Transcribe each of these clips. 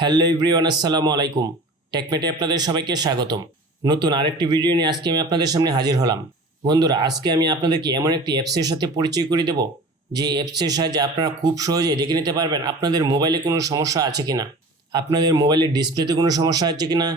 Hello everyone, আসসালামু আলাইকুম। টেকমেটে আপনাদের সবাইকে স্বাগতম। নতুন আরেকটি ভিডিও নিয়ে আজকে আমি আপনাদের সামনে হাজির হলাম। বন্ধুরা, আজকে আমি আপনাদেরকে এমন একটি অ্যাপসের সাথে পরিচয় করে দেব যে অ্যাপসের সাহায্যে আপনারা খুব সহজে দেখে নিতে পারবেন আপনাদের মোবাইলে কোনো সমস্যা আছে কিনা, আপনাদের মোবাইলের ডিসপ্লেতে কোনো সমস্যা আছে কিনা,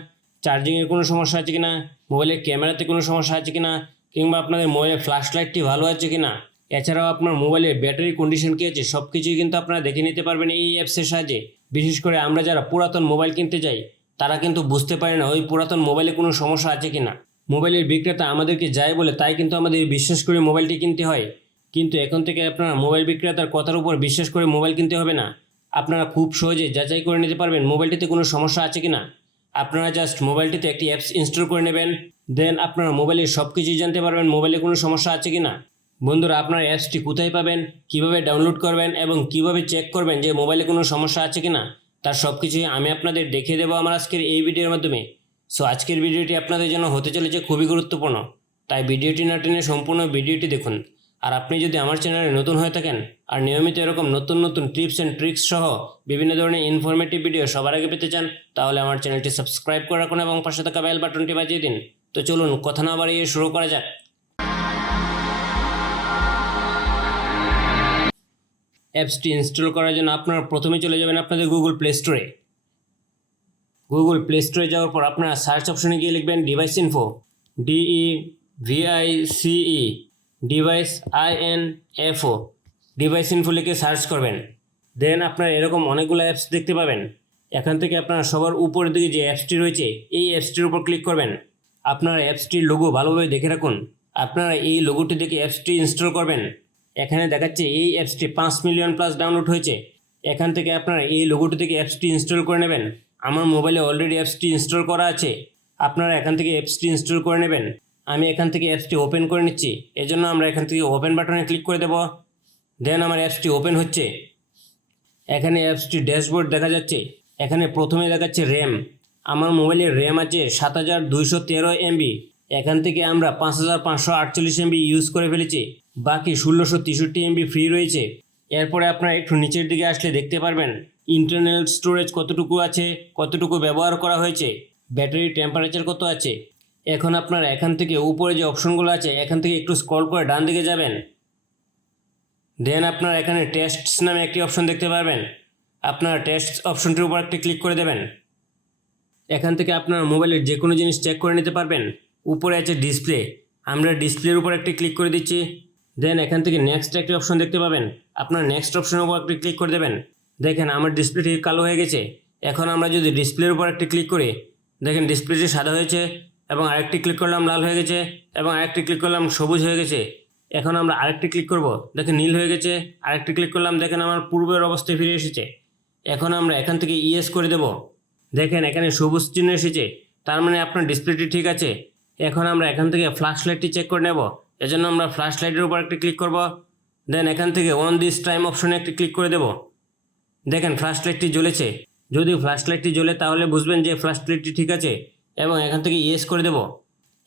চার্জিংয়ের কোনো সমস্যা আছে কিনা, মোবাইলের ক্যামেরাতে কোনো সমস্যা আছে কিনা, কিংবা আপনাদের মোবাইলের ফ্ল্যাশ লাইটটি ভালো আছে কিনা, এছাড়াও আপনার মোবাইলের ব্যাটারি কন্ডিশন কী আছে সব কিছুই কিন্তু আপনারা দেখে নিতে পারবেন এই অ্যাপসের সাহায্যে। বিশেষ করে আমরা যারা পুরাতন মোবাইল কিনতে যাই তারা কিন্তু বুঝতে পারে না ওই পুরাতন মোবাইলে কোনো সমস্যা আছে কিনা। মোবাইলের বিক্রেতা আমাদেরকে যায় বলে তাই কিন্তু আমাদের বিশ্বাস করে মোবাইলটি কিনতে হয়। কিন্তু এখন থেকে আপনারা মোবাইল বিক্রেতার কথার উপর বিশ্বাস করে মোবাইল কিনতে হবে না। আপনারা খুব সহজে যাচাই করে নিতে পারবেন মোবাইলটিতে কোনো সমস্যা আছে কিনা। আপনারা জাস্ট মোবাইলটিতে একটি অ্যাপস ইনস্টল করে নেবেন, দেন আপনারা মোবাইলের সব কিছুই জানতে পারবেন মোবাইলে কোনো সমস্যা আছে কিনা। বন্ধুরা, আপনার অ্যাপসটি কোথায় পাবেন, কিভাবে ডাউনলোড করবেন এবং কিভাবে চেক করবেন যে মোবাইলে কোনো সমস্যা আছে কিনা, তার সব কিছুই আমি আপনাদের দেখিয়ে দেবো আমার আজকের এই ভিডিওর মাধ্যমে। সো আজকের ভিডিওটি আপনাদের জন্য হতে চলেছে খুবই গুরুত্বপূর্ণ, তাই ভিডিওটি না টেনে সম্পূর্ণ ভিডিওটি দেখুন। আর আপনি যদি আমার চ্যানেলে নতুন হয়ে থাকেন আর নিয়মিত এরকম নতুন নতুন টিপস অ্যান্ড ট্রিক্স সহ বিভিন্ন ধরনের ইনফরমেটিভ ভিডিও সবার আগে পেতে চান, তাহলে আমার চ্যানেলটি সাবস্ক্রাইব করে রাখুন এবং পাশে থাকা বেল বাটনটি বাজিয়ে দিন। তো চলুন কথা না বাড়িয়ে শুরু করা যাক। অ্যাপসটি ইনস্টল করার জন্য আপনারা প্রথমে চলে যাবেন আপনাদের গুগল প্লে স্টোরে। গুগল প্লে স্টোরে যাওয়ার পর আপনারা সার্চ অপশনে গিয়ে লিখবেন device info, DEVICE, device INFO, device info লিখে সার্চ করবেন। দেন আপনারা এরকম অনেকগুলো অ্যাপস দেখতে পাবেন। এখান থেকে আপনারা সবার উপরের দিকে যে অ্যাপসটি রয়েছে এই অ্যাপসটির উপর ক্লিক করবেন। আপনারা অ্যাপসটির লোগো ভালোভাবে দেখে রাখুন। আপনারা এই লোগোটি দেখে অ্যাপসটি ইনস্টল করবেন। এখানে দেখাচ্ছে এই অ্যাপসটি 5 মিলিয়ন প্লাস ডাউনলোড হয়েছে। এখান থেকে আপনারা এই লোগোটি থেকে অ্যাপসটি ইনস্টল করে নেবেন। আমার মোবাইলে অলরেডি অ্যাপসটি ইনস্টল করা আছে, আপনারা এখান থেকে অ্যাপসটি ইনস্টল করে নেবেন। আমি এখান থেকে অ্যাপসটি ওপেন করে নিচ্ছি, এজন্য আমরা এখান থেকে ওপেন বাটনে ক্লিক করে দেব। দেন আমার অ্যাপসটি ওপেন হচ্ছে। এখানে অ্যাপসটি ড্যাশবোর্ড দেখা যাচ্ছে। এখানে প্রথমে দেখাচ্ছে র্যাম। আমার মোবাইলের র্যাম আছে 7213 MB। এখান থেকে আমরা 5548 MB ইউজ করে ফেলেছি, বাকি 1663 MB ফ্রি রয়েছে। এরপরে আপনারা একটু নিচের দিকে আসলে দেখতে পারবেন ইন্টারনাল স্টোরেজ কতটুকু আছে, কতটুকু ব্যবহার করা হয়েছে, ব্যাটারি টেম্পারেচার কত আছে। এখন আপনারা এখান থেকে উপরে যে অপশনগুলো আছে এখান থেকে একটু স্ক্রল করে ডান দিকে যাবেন। দেন আপনারা এখানে টেস্টস নামে একটি অপশন দেখতে পারবেন। আপনারা টেস্ট অপশনটির উপর একটি ক্লিক করে দেবেন। এখান থেকে আপনারা মোবাইলের যে কোনো জিনিস চেক করে নিতে পারবেন। উপরে আছে ডিসপ্লে, আমরা ডিসপ্লের উপর একটি ক্লিক করে দিচ্ছি। দেন এখান থেকে নেক্সট একটি অপশন দেখতে পাবেন, আপনারা নেক্সট অপশনের উপর একটি ক্লিক করে দেবেন। দেখেন আমার ডিসপ্লেটি কালো হয়ে গেছে। এখন আমরা যদি ডিসপ্লের উপর একটি ক্লিক করি, দেখেন ডিসপ্লেটি সাদা হয়েছে, এবং আরেকটি ক্লিক করলাম লাল হয়ে গেছে, এবং আরেকটি ক্লিক করলাম সবুজ হয়ে গেছে। এখন আমরা আরেকটি ক্লিক করব, দেখেন নীল হয়ে গেছে। আরেকটি ক্লিক করলাম, দেখেন আমার পূর্বের অবস্থায় ফিরে এসেছে। এখন আমরা এখান থেকে ইয়েস করে দেব। দেখেন এখানে সবুজ চিহ্ন এসেছে, তার মানে আপনার ডিসপ্লেটি ঠিক আছে। এখন আমরা এখান থেকে ফ্ল্যাশ লাইটটি চেক করে নেব, এজন্য আমরা ফ্ল্যাশ লাইটের উপর একটি ক্লিক করব। দেন এখান থেকে অন দিস টাইম অপশনে একটি ক্লিক করে দেব। দেখেন ফ্ল্যাশ লাইটটি জ্বলেছে। যদি ফ্ল্যাশ লাইটটি জ্বলে তাহলে বুঝবেন যে ফ্ল্যাশ লাইটটি ঠিক আছে, এবং এখান থেকে ইয়েস করে দেব।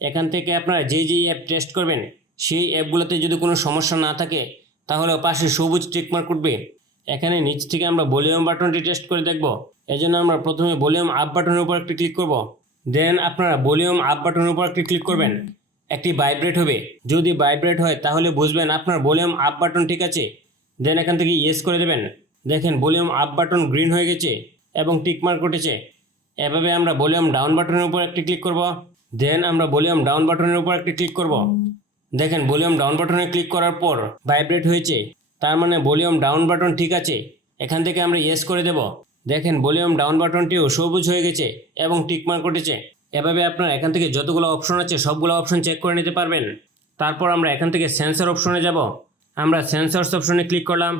এখান থেকে আপনারা যেই অ্যাপ টেস্ট করবেন সেই অ্যাপগুলোতে যদি কোনো সমস্যা না থাকে তাহলে পাশে সবুজ টিকমার্ক উঠবে। এখানে নিচ থেকে আমরা ভলিউম বাটনটি টেস্ট করে দেখব, এজন্য আমরা প্রথমে ভলিউম আপ বাটনের উপর একটি ক্লিক করব। দেন আপনারা ভলিউম আপ বাটনের উপর একটি ক্লিক করবেন। একটি ভাইব্রেট হবে, যদি ভাইব্রেট হয় তাহলে বুঝবেন আপনার ভলিউম আপ বাটন ঠিক আছে। দেন এখান থেকে ইয়েস করে দেবেন। দেখেন ভলিউম আপ বাটন গ্রিন হয়ে গেছে এবং টিকমার্ক উঠেছে। এভাবে আমরা ভলিউম ডাউন বাটনের উপর একটি ক্লিক করব। দেন আমরা ভলিউম ডাউন বাটনের উপর একটি ক্লিক করব। দেখেন ভলিউম ডাউন বাটনে ক্লিক করার পর ভাইব্রেট হয়েছে, তার মানে ভলিউম ডাউন বাটন ঠিক আছে। এখান থেকে আমরা ইয়েস করে দেব। দেখেন ভলিউম ডাউন বাটনটিও সবুজ হয়ে গেছে এবং টিকমার্ক উঠেছে। এভাবে আপনারা এখান থেকে যতগুলো অপশন আছে সবগুলো অপশন চেক করে নিতে পারবেন। তারপর আমরা এখান থেকে সেন্সর অপশনে যাব। আমরা সেন্সরস অপশনে ক্লিক করলাম।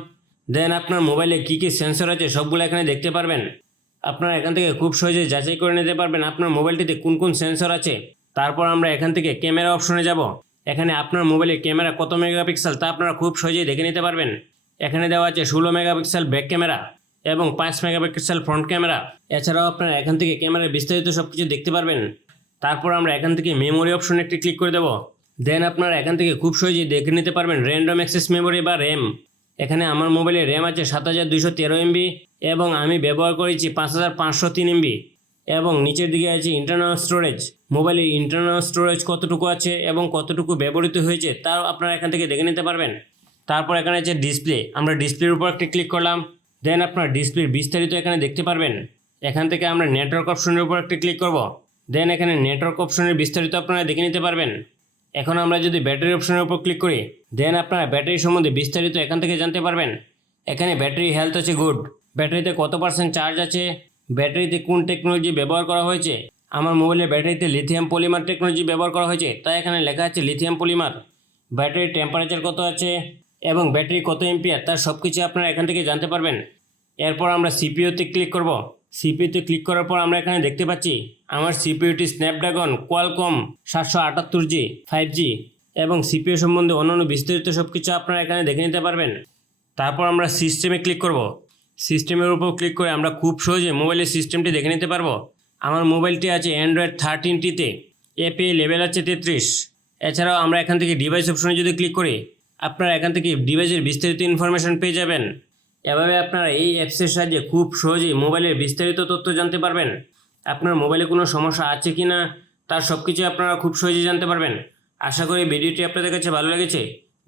দেন আপনার মোবাইলে কী কী সেন্সর আছে সবগুলো এখানে দেখতে পারবেন। আপনারা এখান থেকে খুব সহজে যাচাই করে নিতে পারবেন আপনার মোবাইলটিতে কোন কোন সেন্সর আছে। তারপর আমরা এখান থেকে ক্যামেরা অপশনে যাব। এখানে আপনার মোবাইলের ক্যামেরা কত মেগাপিক্সেল তা আপনারা খুব সহজেই দেখে নিতে পারবেন। এখানে দেওয়া আছে 16 মেগাপিক্সেল ব্যাক ক্যামেরা এবং 5 মেগাপিক্সেল ফ্রন্ট ক্যামেরা। এছাড়াও আপনারা এখান থেকে ক্যামেরার বিস্তারিত সব কিছু দেখতে পারবেন। তারপর আমরা এখান থেকে মেমোরি অপশনে একটি ক্লিক করে দেব। দেন আপনারা এখান থেকে খুব সহজেই দেখে নিতে পারবেন র্যান্ডম অ্যাক্সেস মেমোরি বা র্যাম। এখানে আমার মোবাইলে র্যাম আছে 7213 MB এবং আমি ব্যবহার করেছি 5503 MB এবং নিচের দিকে আছে ইন্টারনাল স্টোরেজ। মোবাইলের ইন্টারনাল স্টোরেজ কতটুকু আছে এবং কতটুকু ব্যবহৃত হয়েছে তাও আপনারা এখান থেকে দেখে নিতে পারবেন। তারপর এখানে আছে ডিসপ্লে, আমরা ডিসপ্লের উপর একটি ক্লিক করলাম, দেন আপনার ডিসপ্লের বিস্তারিত এখানে দেখতে পারবেন। এখান থেকে আমরা নেটওয়ার্ক অপশনের উপর একটি ক্লিক করব, দেন এখানে নেটওয়ার্ক অপশনের বিস্তারিত আপনারা দেখে নিতে পারবেন। এখন আমরা যদি ব্যাটারি অপশনের উপর ক্লিক করি, দেন আপনারা ব্যাটারি সম্বন্ধে বিস্তারিত এখান থেকে জানতে পারবেন। এখানে ব্যাটারি হেলথ আছে গুড, ব্যাটারিতে কত % চার্জ আছে, ব্যাটারিতে কোন টেকনোলজি ব্যবহার করা হয়েছে। আমার মোবাইলের ব্যাটারিতে লিথিয়াম পলিমার টেকনোলজি ব্যবহার করা হয়েছে, তাই এখানে লেখা আছে লিথিয়াম পলিমার। ব্যাটারির টেম্পারেচার কত আছে এবং ব্যাটারি কত এম্পিয়ার তার সব কিছু আপনারা এখান থেকে জানতে পারবেন। এরপর আমরা সিপিইউতে ক্লিক করব। সিপিইউতে ক্লিক করার পর আমরা এখানে দেখতে পাচ্ছি আমার সিপিইউটি স্ন্যাপড্রাগন কোয়ালকম 778G 5G এবং সিপিইউ সম্বন্ধে অন্যান্য বিস্তারিত সব কিছু আপনারা এখানে দেখে নিতে পারবেন। তারপর আমরা সিস্টেমে ক্লিক করব। সিস্টেমের উপর ক্লিক করে আমরা খুব সহজে মোবাইলের সিস্টেমটি দেখে নিতে পারবো। আমার মোবাইলটি আছে অ্যান্ড্রয়েড 13T-তে, এপিআই লেভেল আছে 33। এছাড়াও আমরা এখান থেকে ডিভাইস অপশনে যদি ক্লিক করি, আপনারা এখান থেকে ডিভাইসের বিস্তারিত ইনফরমেশন পেয়ে যাবেন। এভাবে আপনারা এই অ্যাপসের সাহায্যে খুব সহজেই মোবাইলের বিস্তারিত তথ্য জানতে পারবেন। আপনার মোবাইলে কোনো সমস্যা আছে কি না তার সব কিছু আপনারা খুব সহজেই জানতে পারবেন। আশা করি ভিডিওটি আপনাদের কাছে ভালো লেগেছে।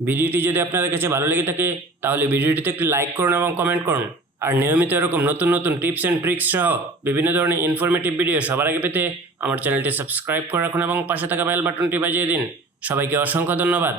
ভিডিওটি যদি আপনাদের কাছে ভালো লেগে থাকে তাহলে ভিডিওটিতে একটি লাইক করুন এবং কমেন্ট করুন। আর নিয়মিত এরকম নতুন নতুন টিপস অ্যান্ড ট্রিক্স সহ বিভিন্ন ধরনের ইনফরমেটিভ ভিডিও সবার আগে পেতে আমার চ্যানেলটি সাবস্ক্রাইব করে রাখুন এবং পাশে থাকা বেল বাটনটি বাজিয়ে দিন। সবাইকে অসংখ্য ধন্যবাদ।